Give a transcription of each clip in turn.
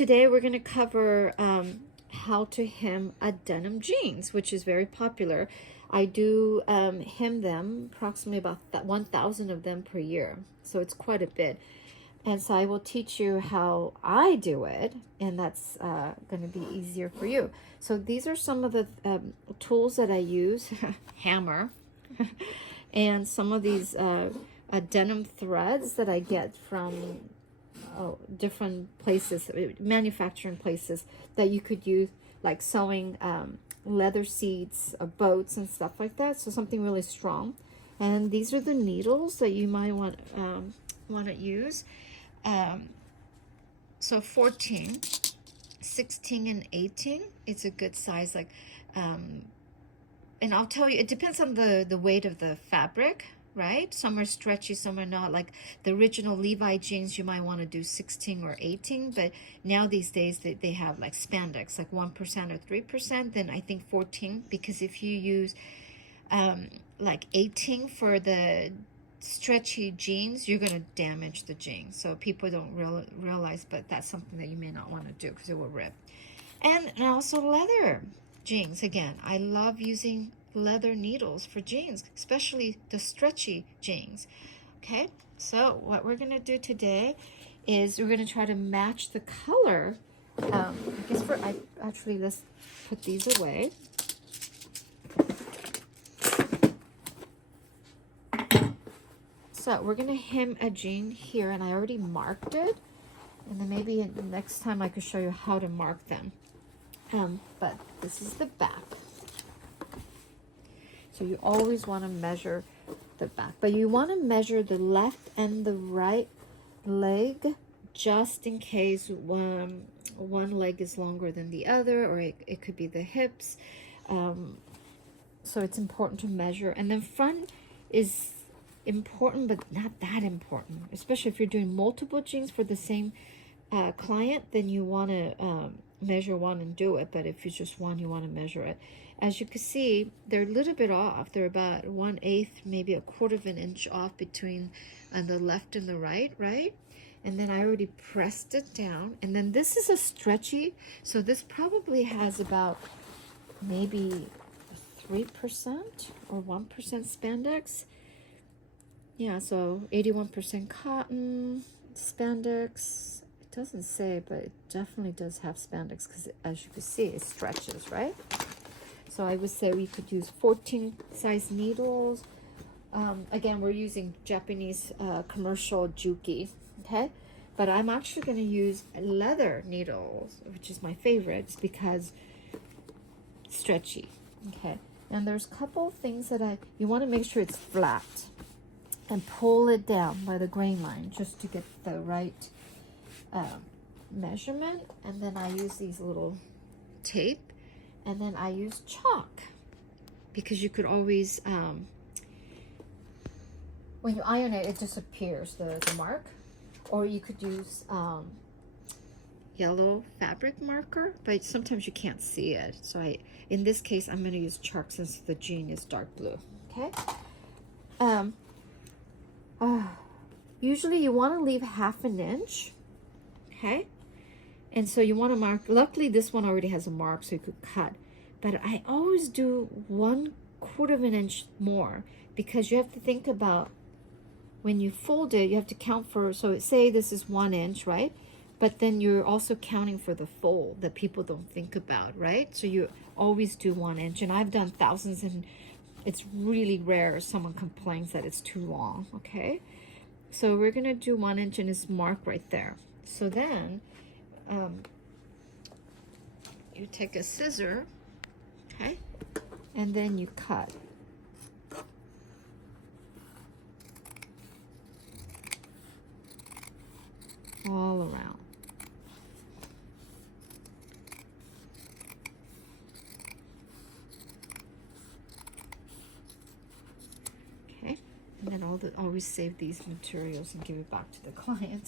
today we're going to cover how to hem a denim jeans, which is very popular. I do hem them, approximately about 1,000 of them per year, so it's quite a bit. And so I will teach you how I do it, and that's going to be easier for you. So these are some of the tools that I use, hammer, and some of these denim threads that I get from different places, manufacturing places that you could use, like sewing leather seats, boats and stuff like that. So something really strong. And these are the needles that you might want to use. So 14, 16, and 18, it's a good size. Like, and I'll tell you, it depends on the weight of the fabric, right? Some are stretchy, some are not. Like the original Levi jeans, you might want to do 16 or 18, but now these days they have like spandex, like 1% or 3%, then I think 14, because if you use like 18 for the stretchy jeans, you're going to damage the jeans. So people don't realize, but that's something that you may not want to do because it will rip. And also leather jeans. Again, I love using leather needles for jeans, especially the stretchy jeans. Okay, so what we're going to do today is we're going to try to match the color. I guess actually, let's put these away. So we're going to hem a jean here, and I already marked it. And then maybe the next time I could show you how to mark them. But this is the back. So you always want to measure the back. But you want to measure the left and the right leg, just in case one leg is longer than the other, or it could be the hips. So it's important to measure. And then front is important, but not that important, especially if you're doing multiple jeans for the same client. Then you want to measure one and do it, but if it's just one, you want to measure it. As you can see, they're a little bit off. They're about 1/8, maybe 1/4 of an inch off between the left and the right, right? And then I already pressed it down. And then this is a stretchy, so this probably has about maybe 3% or 1% spandex. Yeah, so 81% cotton, spandex. It doesn't say, but it definitely does have spandex because, as you can see, it stretches, right? So I would say we could use 14 size needles. Again, we're using Japanese commercial Juki, okay? But I'm actually going to use leather needles, which is my favorite because it's stretchy, okay? And there's a couple things that you want to make sure it's flat and pull it down by the grain line just to get the right measurement. And then I use these little tape. And then I use chalk because you could always, when you iron it, it disappears, the mark. Or you could use yellow fabric marker, but sometimes you can't see it. So in this case, I'm going to use chalk since the jean is dark blue, okay? Usually you want to leave 1/2 inch, okay? And so you want to mark. Luckily, this one already has a mark, so you could cut. But I always do 1/4 of an inch more because you have to think about when you fold it, you have to count for, so say this is 1 inch, right? But then you're also counting for the fold that people don't think about, right? So you always do 1 inch. And I've done thousands, and it's really rare someone complains that it's too long, okay? So we're going to do 1 inch, and it's marked right there. So then you take a scissor, okay, and then you cut. All around. Okay, and then always save these materials and give it back to the client.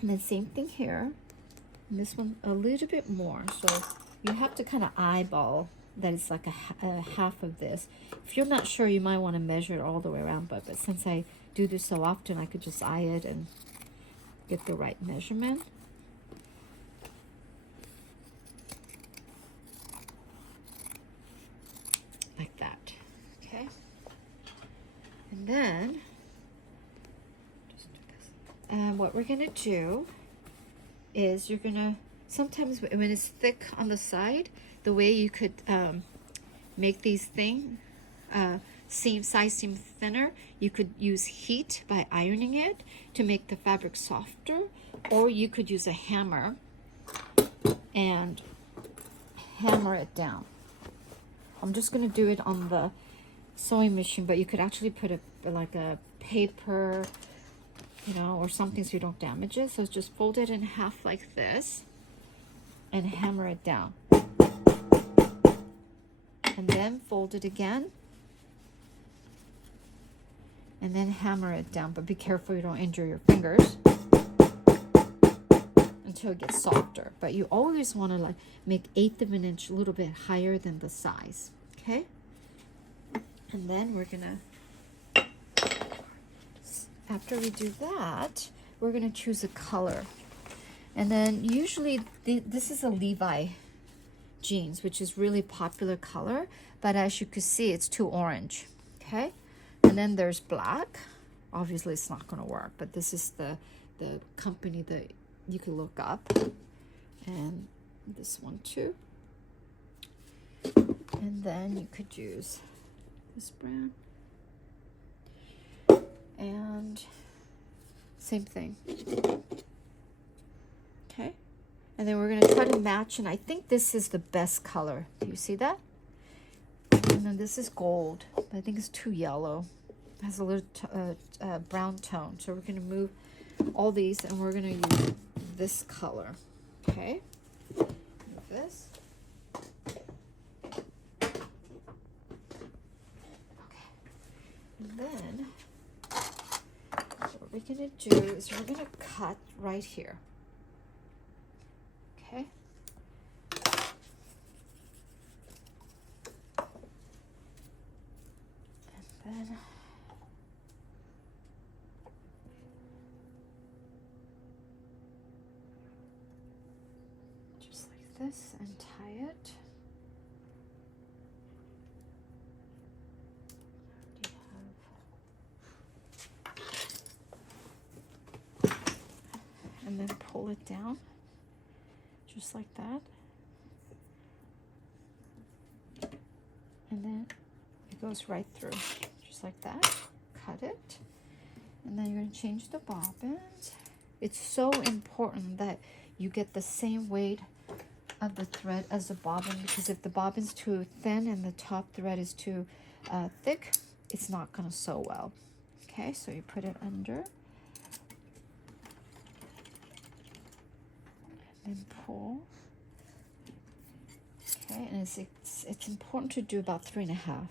And then same thing here. And this one a little bit more. So you have to kind of eyeball that it's like a half of this. If you're not sure, you might want to measure it all the way around. But since I do this so often, I could just eye it and get the right measurement. then what we're gonna do is you're gonna, sometimes when it's thick on the side, the way you could make these things seam thinner, you could use heat by ironing it to make the fabric softer, or you could use a hammer and hammer it down. I'm just gonna do it on the sewing machine, but you could actually put like a paper, you know, or something so you don't damage it. So just fold it in half like this and hammer it down. And then fold it again. And then hammer it down, but be careful you don't injure your fingers until it gets softer. But you always want to like make 1/8 of an inch a little bit higher than the size, okay? And then we're gonna, after we do that, we're gonna choose a color. And then usually this is a Levi jeans, which is really popular color, but as you can see, it's too orange, okay? And then there's black. Obviously it's not gonna work, but this is the company that you can look up. And this one too. And then you could use this brand. And same thing. Okay. And then we're gonna try to match, and I think this is the best color. Do you see that? And then this is gold. I think it's too yellow. It has a little brown tone. So we're gonna move all these and we're gonna use this color. Okay. Move this. Okay. And then what we're gonna do is we're gonna cut right here. Okay. And then just like this and tie it. And then pull it down just like that. And then it goes right through just like that. Cut it. And then you're going to change the bobbins. It's so important that you get the same weight of the thread as the bobbin, because if the bobbin's too thin and the top thread is too thick, it's not going to sew well. Okay, so you put it under. And pull. Okay, and it's important to do about 3.5.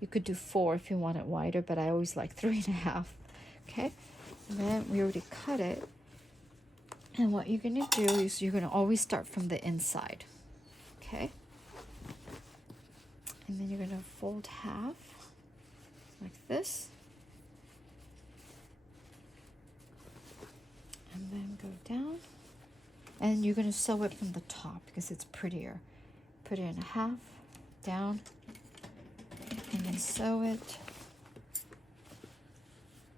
You could do 4 if you want it wider, but I always like 3.5. Okay, and then we already cut it. And what you're gonna do is you're gonna always start from the inside. Okay, and then you're gonna fold half like this, and then go down. And you're going to sew it from the top because it's prettier. Put it in half, down, and then sew it.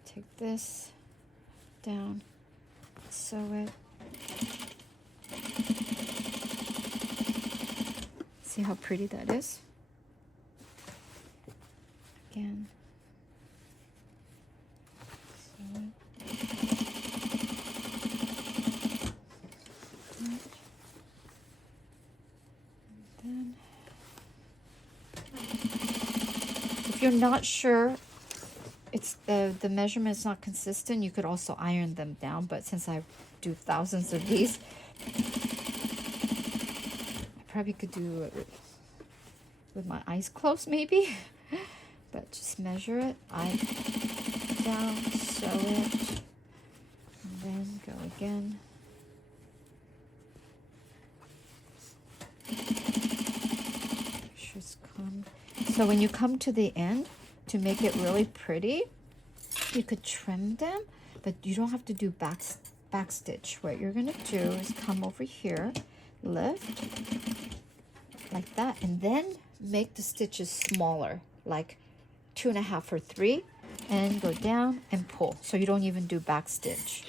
Take this, down, sew it. See how pretty that is? Again. Sew it. If you're not sure, it's the measurement is not consistent, you could also iron them down, but since I do thousands of these, I probably could do it with my eyes closed maybe. But just measure it, eye down, sew it, and then go again. So when you come to the end, to make it really pretty, you could trim them, but you don't have to do back stitch. What you're gonna do is come over here, lift like that, and then make the stitches smaller, like 2.5 for 3, and go down and pull, so you don't even do back stitch.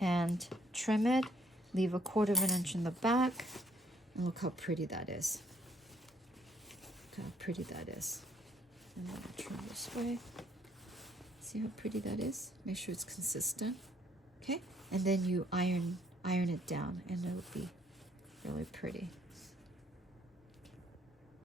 And trim it, leave a 1/4 inch in the back, and look how pretty that is. Look how pretty that is. And then I'll trim this way. See how pretty that is? Make sure it's consistent. Okay, and then you iron it down, and it'll be really pretty.